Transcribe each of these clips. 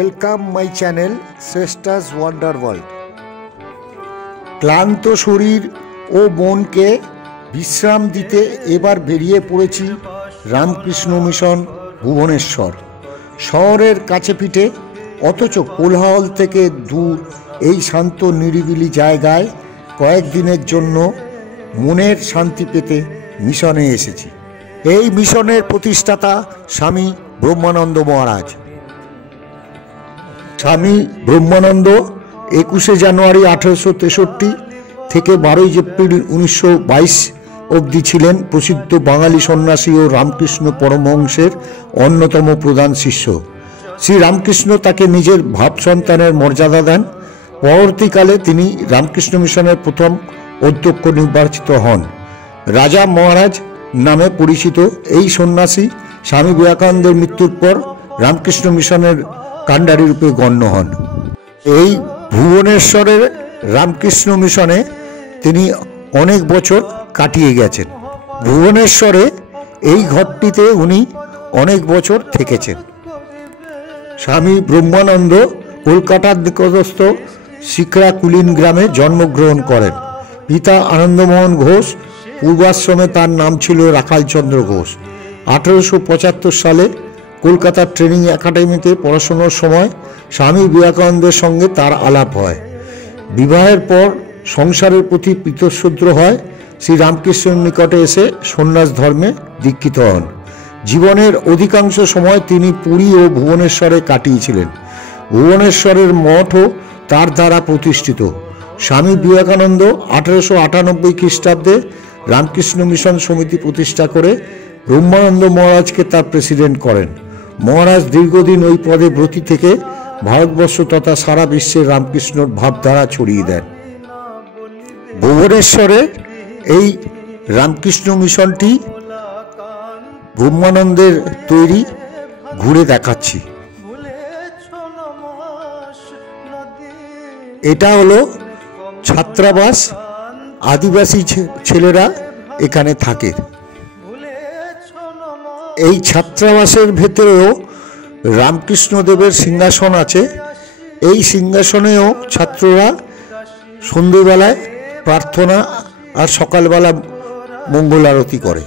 Welcome my channel শ্রেষ্ঠাস wonder world. ক্লান্ত শরীর ও মনকে বিশ্রাম দিতে এবার বেরিয়ে পড়েছি রামকৃষ্ণ মিশন ভুবনেশ্বর। শহরের কাছে পিঠে অথচ কোলাহল থেকে দূর এই শান্ত নিরিবিলি জায়গায় কয়েকদিনের জন্য মনের শান্তি পেতে মিশনে এসেছি। এই মিশনের প্রতিষ্ঠাতা স্বামী ব্রহ্মানন্দ মহারাজ। স্বামী ব্রহ্মানন্দ 21 জানুয়ারি 1863 থেকে 12 এপ্রিল 1922 অবধি ছিলেন প্রসিদ্ধ বাঙালি সন্ন্যাসী ও রামকৃষ্ণ পরমহংসের অন্যতম প্রধান শিষ্য। শ্রী রামকৃষ্ণ তাকে নিজের ভাব সন্তানের মর্যাদা দেন। পরবর্তীকালে তিনি রামকৃষ্ণ মিশনের প্রথম অধ্যক্ষ নির্বাচিত হন। রাজা মহারাজ নামে পরিচিত এই সন্ন্যাসী স্বামী বিবেকানন্দের মৃত্যুর পর রামকৃষ্ণ মিশনের কাণ্ডারী রূপে গণ্য হন। এই ভুবনেশ্বরের রামকৃষ্ণ মিশনে তিনি অনেক বছর কাটিয়ে গেছেন। ভুবনেশ্বরে এই ঘরটিতে উনি অনেক বছর থেকেছেন। স্বামী ব্রহ্মানন্দ কলকাতার নিকটস্থ শিকরাকুলিন গ্রামে জন্মগ্রহণ করেন। পিতা আনন্দমোহন ঘোষ, পূর্বাশ্রমে তার নাম ছিল রাখালচন্দ্র ঘোষ। 1875 সালে কলকাতার ট্রেনিং একাডেমিতে পড়াশোনার সময় স্বামী বিবেকানন্দের সঙ্গে তার আলাপ হয়। বিবাহের পর সংসারের প্রতি পীতশ্রদ্ধ হয়। শ্রী রামকৃষ্ণের নিকটে এসে সন্ন্যাস ধর্মে দীক্ষিত হন। জীবনের অধিকাংশ সময় তিনি পুরী ও ভুবনেশ্বরে কাটিয়েছিলেন। ভুবনেশ্বরের মঠও তার দ্বারা প্রতিষ্ঠিত। স্বামী বিবেকানন্দ 1898 খ্রিস্টাব্দে রামকৃষ্ণ মিশন সমিতি প্রতিষ্ঠা করে ব্রহ্মানন্দ মহারাজকে তার প্রেসিডেন্ট করেন। মহারাজ দীর্ঘদিন ওই পদে ব্রতী থেকে ভারতবর্ষ তথা সারা বিশ্বের রামকৃষ্ণর ভাবধারা ছড়িয়ে দেন। ভুবনেশ্বরের এই রামকৃষ্ণ মিশনটি ব্রহ্মানন্দের তৈরি, ঘুরে দেখাচ্ছি। এটা হলো ছাত্রাবাস, আদিবাসী ছেলেরা এখানে থাকে। এই ছাত্রাবাসের ভেতরেও রামকৃষ্ণদেবের সিংহাসন আছে। এই সিংহাসনেও ছাত্ররা সন্ধ্যেবেলায় প্রার্থনা আর সকালবেলা মঙ্গল আরতি করে।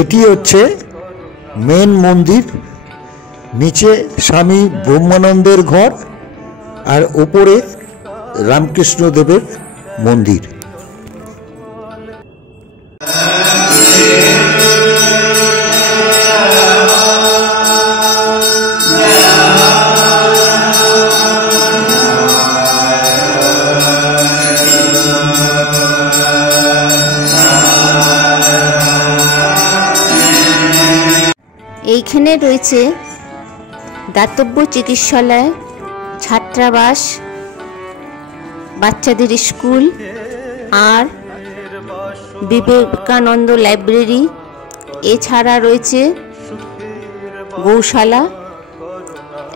এটি হচ্ছে মেন মন্দির। নিচে স্বামী ব্রহ্মানন্দের ঘর আর ওপরে রামকৃষ্ণদেবের মন্দির। এইখানে রয়েছে দাতব্য চিকিৎসালয়, ছাত্রাবাস, বাচ্চাদের স্কুল আর বিবেকানন্দ লাইব্রেরি। এছাড়া রয়েছে গৌশালা।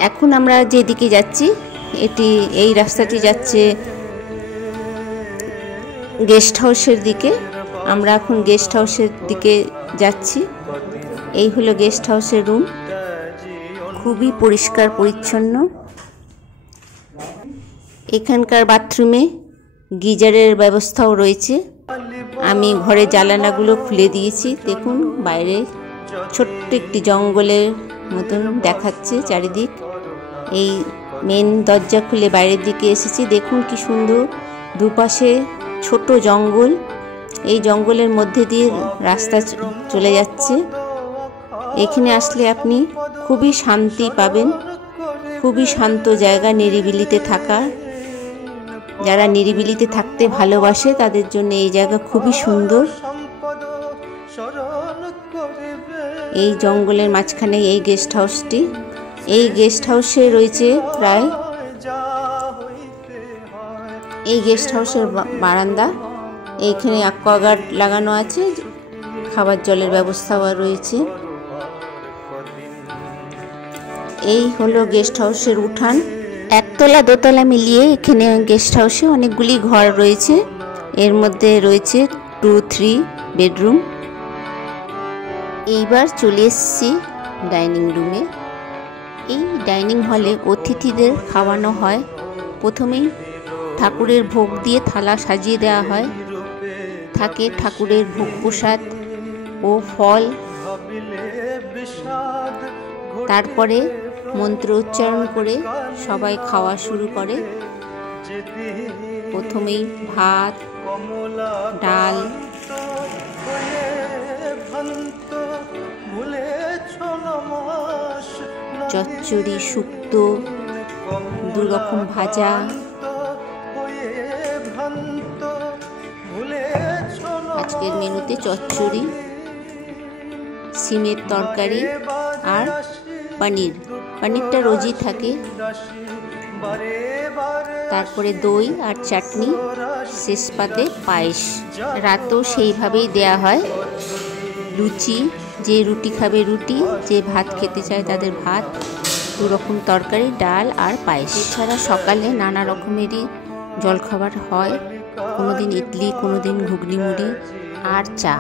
এখন আমরা যেদিকে যাচ্ছি এই রাস্তাটি যাচ্ছে গেস্ট হাউসের দিকে। আমরা এখন গেস্ট হাউসের দিকে যাচ্ছি। এই হলো গেস্ট হাউসের রুম, খুবই পরিষ্কার পরিচ্ছন্ন। এখানকার বাথরুমে গিজারের ব্যবস্থাও রয়েছে। আমি ঘরের জানালাগুলো খুলে দিয়েছি। দেখুন বাইরে ছোট্ট একটি জঙ্গলের মতন দেখাচ্ছে চারিদিক। এই মেন দরজা খুলে বাইরের দিকে এসেছি। দেখুন কি সুন্দর, দুপাশে ছোট জঙ্গল। এই জঙ্গলের মধ্যে দিয়ে রাস্তা চলে যাচ্ছে। এখানে আসলে আপনি খুবই শান্তি পাবেন, খুবই শান্ত জায়গা, নিরিবিলিতে থাকা। যারা নিরিবিলিতে থাকতে ভালোবাসে তাদের জন্য এই জায়গা খুবই সুন্দর। এই জঙ্গলের মাঝখানে এই গেস্ট হাউসটি। এই গেস্ট হাউসে রয়েছে প্রায় এই গেস্ট হাউসের বারান্দা। এইখানে অ্যাকোয়াগার্ড লাগানো আছে, খাবার জলের ব্যবস্থাও রয়েছে। এই হলো গেস্ট হাউসের উঠান। একতলা দোতলা মিলিয়ে এখানে গেস্ট হাউসে অনেকগুলি ঘর রয়েছে। এর মধ্যে রয়েছে 2-3 বেডরুম। এইবার চলে এসেছি ডাইনিং রুমে। এই ডাইনিং হলে অতিথিদের খাওয়ানো হয়। প্রথমেই ঠাকুরের ভোগ দিয়ে থালা সাজিয়ে দেওয়া হয়, থাকে ঠাকুরের ভোগ প্রসাদ ও ফল। তারপরে মন্ত্র উচ্চারণ করে সবাই খাওয়া শুরু করে। প্রথমেই ভাত, ডাল, চচ্চড়ি, শুক্তো, দু রকম ভাজা, আজকের মেনুতে চচ্চড়ি, সিমের তরকারি আর পনির। পনিরটা রোজই থাকে। তারপরে দই আর চাটনি, শেষ পাতে পায়েস। রাতেও সেইভাবেই দেয়া হয়। লুচি, যে রুটি খাবে রুটি, যে ভাত খেতে চায় তাদের ভাত, দু রকম তরকারি, ডাল আর পায়েস। এছাড়া সকালে নানা রকমেরই জলখাবার হয়, কোনোদিন ইডলি, কোনোদিন ঘুগনি মুড়ি আর চা।